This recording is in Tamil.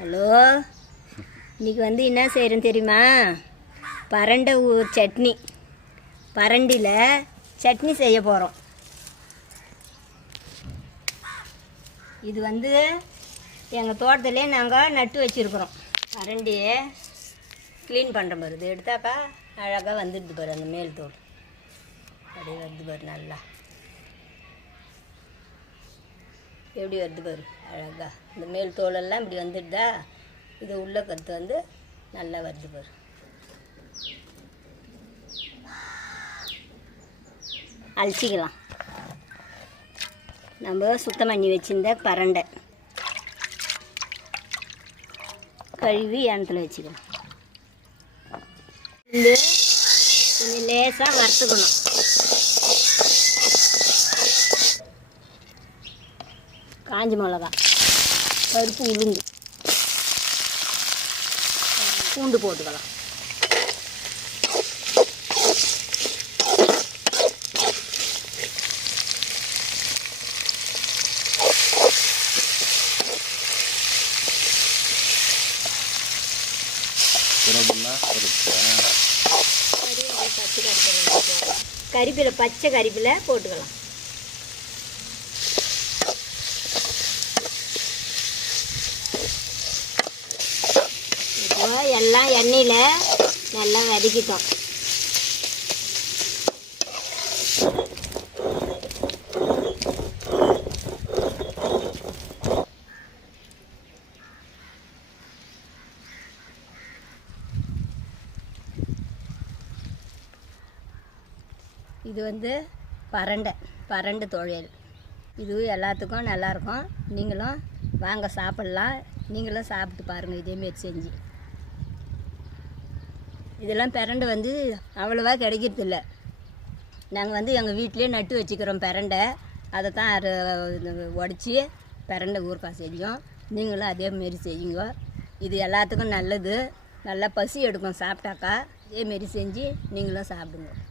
ஹலோ, இன்றைக்கி என்ன செய்கிறேன்னு தெரியுமா? பரண்டை சட்னி. பரண்டியில் சட்னி செய்ய போகிறோம். இது எங்கள் தோட்டத்திலே நாங்கள் நட்டு வச்சுருக்குறோம். பரண்டியை க்ளீன் பண்ணுற பாரு. இது எடுத்தாக்கா அழகாக வந்துடுது பாரு. அந்த மேல் தோல் அப்படியே வருது பாரு. நல்லா எப்படி வருது பாரு அழகாக. இந்த மேல் தோலெல்லாம் இப்படி வந்துடுதா. இது உள்ள கருத்து நல்லா வருது பாரு. அலசிக்கலாம். நம்ம சுத்தம் பண்ணி வச்சுருந்த பரண்டை கழுவி எண்ணத்தில் வச்சுக்கலாம். கொஞ்சம் லேசாக வறுத்துக்கணும். காஞ்ச மிளகா, பருப்பு, உளுந்து, பூண்டு போட்டுக்கலாம். கறிப்பிலை, பச்சை கறிப்பிலை போட்டுக்கலாம். இப்போ எல்லாம் எண்ணெயில் நல்லா வதக்கிட்டோம். இது பரண்டை துவையல். இது எல்லாத்துக்கும் நல்லாயிருக்கும். நீங்களும் வாங்க சாப்பிட்லாம். நீங்களும் சாப்பிட்டு பாருங்கள் இதேமாரி செஞ்சு. இதெல்லாம் பிரண்டை அவ்வளோவா கிடைக்கிறதில்ல. நாங்கள் எங்கள் வீட்டிலே நட்டு வச்சுக்கிறோம் பிரண்டை. அதை தான் உடச்சி பிரண்டை ஊறுகாய் செஞ்சோம். நீங்களும் அதேமாரி செய்யுங்க. இது எல்லாத்துக்கும் நல்லது. நல்லா பசி எடுக்கும் சாப்பிட்டாக்கா. இதேமாரி செஞ்சு நீங்களும் சாப்பிடுங்க.